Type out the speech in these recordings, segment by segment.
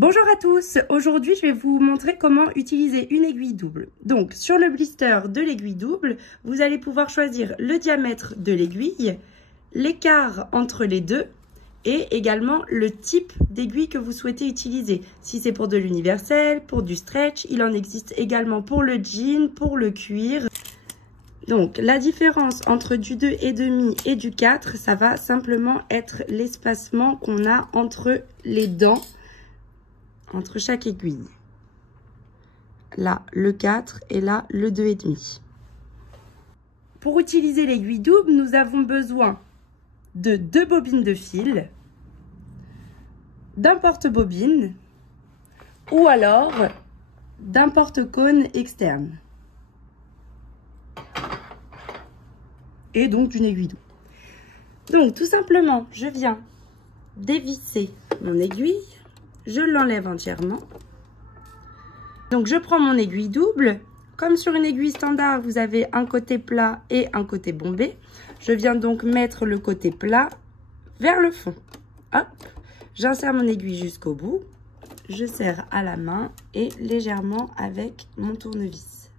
Bonjour à tous, aujourd'hui je vais vous montrer comment utiliser une aiguille double. Donc sur le blister de l'aiguille double, vous allez pouvoir choisir le diamètre de l'aiguille, l'écart entre les deux et également le type d'aiguille que vous souhaitez utiliser. Si c'est pour de l'universel, pour du stretch, il en existe également pour le jean, pour le cuir. Donc la différence entre du 2,5 et du 4, ça va simplement être l'espacement qu'on a entre les dents. Entre chaque aiguille. Là, le 4 et là, le 2,5. Pour utiliser l'aiguille double, nous avons besoin de 2 bobines de fil, d'un porte-bobine ou alors d'un porte-cône externe. Et donc d'une aiguille double. Donc tout simplement, je viens dévisser mon aiguille. Je l'enlève entièrement. Donc je prends mon aiguille double. Comme sur une aiguille standard, vous avez un côté plat et un côté bombé. Je viens donc mettre le côté plat vers le fond. Hop, j'insère mon aiguille jusqu'au bout. Je serre à la main et légèrement avec mon tournevis.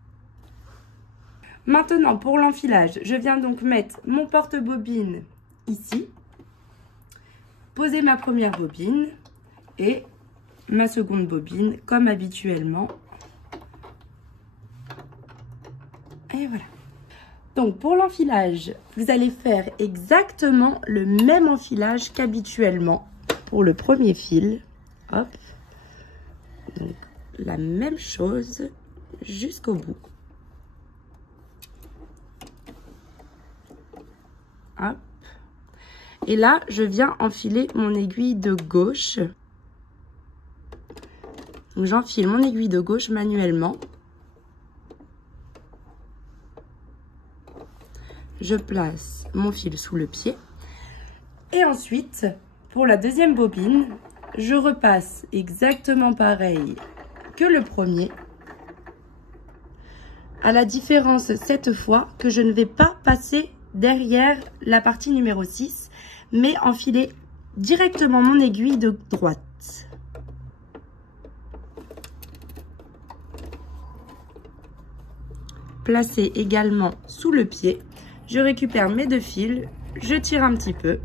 Maintenant pour l'enfilage, je viens donc mettre mon porte-bobine ici. Poser ma première bobine et ma seconde bobine comme habituellement. Et voilà. Donc pour l'enfilage, vous allez faire exactement le même enfilage qu'habituellement pour le premier fil. Hop. Donc la même chose jusqu'au bout. Hop. Et là, je viens enfiler mon aiguille de gauche. J'enfile mon aiguille de gauche manuellement. Je place mon fil sous le pied. Et ensuite, pour la deuxième bobine, je repasse exactement pareil que le premier. À la différence cette fois que je ne vais pas passer derrière la partie numéro 6, mais enfiler directement mon aiguille de droite. Placé également sous le pied, je récupère mes 2 fils, je tire un petit peu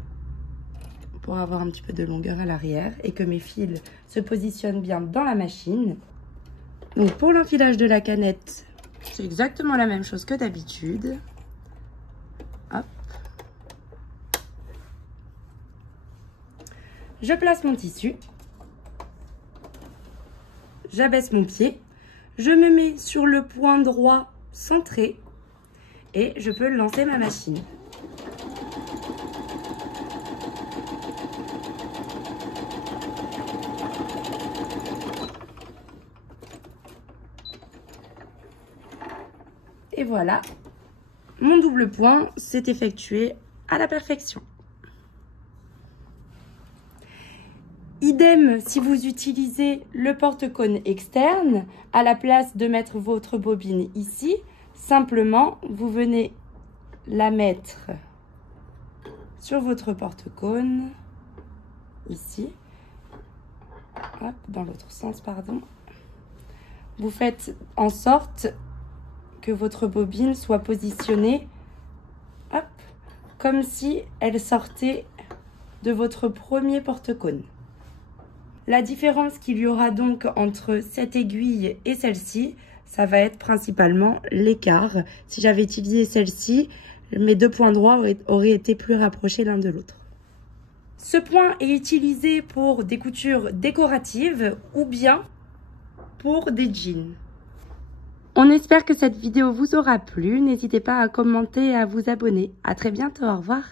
pour avoir un petit peu de longueur à l'arrière et que mes fils se positionnent bien dans la machine. Donc pour l'enfilage de la canette, c'est exactement la même chose que d'habitude. Hop. Je place mon tissu, j'abaisse mon pied, je me mets sur le point droit centré et je peux lancer ma machine. Et voilà, mon double point s'est effectué à la perfection. Idem si vous utilisez le porte-cône externe, à la place de mettre votre bobine ici, simplement vous venez la mettre sur votre porte-cône, ici, hop, dans l'autre sens, pardon. Vous faites en sorte que votre bobine soit positionnée, hop, comme si elle sortait de votre premier porte-cône. La différence qu'il y aura donc entre cette aiguille et celle-ci, ça va être principalement l'écart. Si j'avais utilisé celle-ci, mes 2 points droits auraient été plus rapprochés l'un de l'autre. Ce point est utilisé pour des coutures décoratives ou bien pour des jeans. On espère que cette vidéo vous aura plu. N'hésitez pas à commenter et à vous abonner. À très bientôt, au revoir.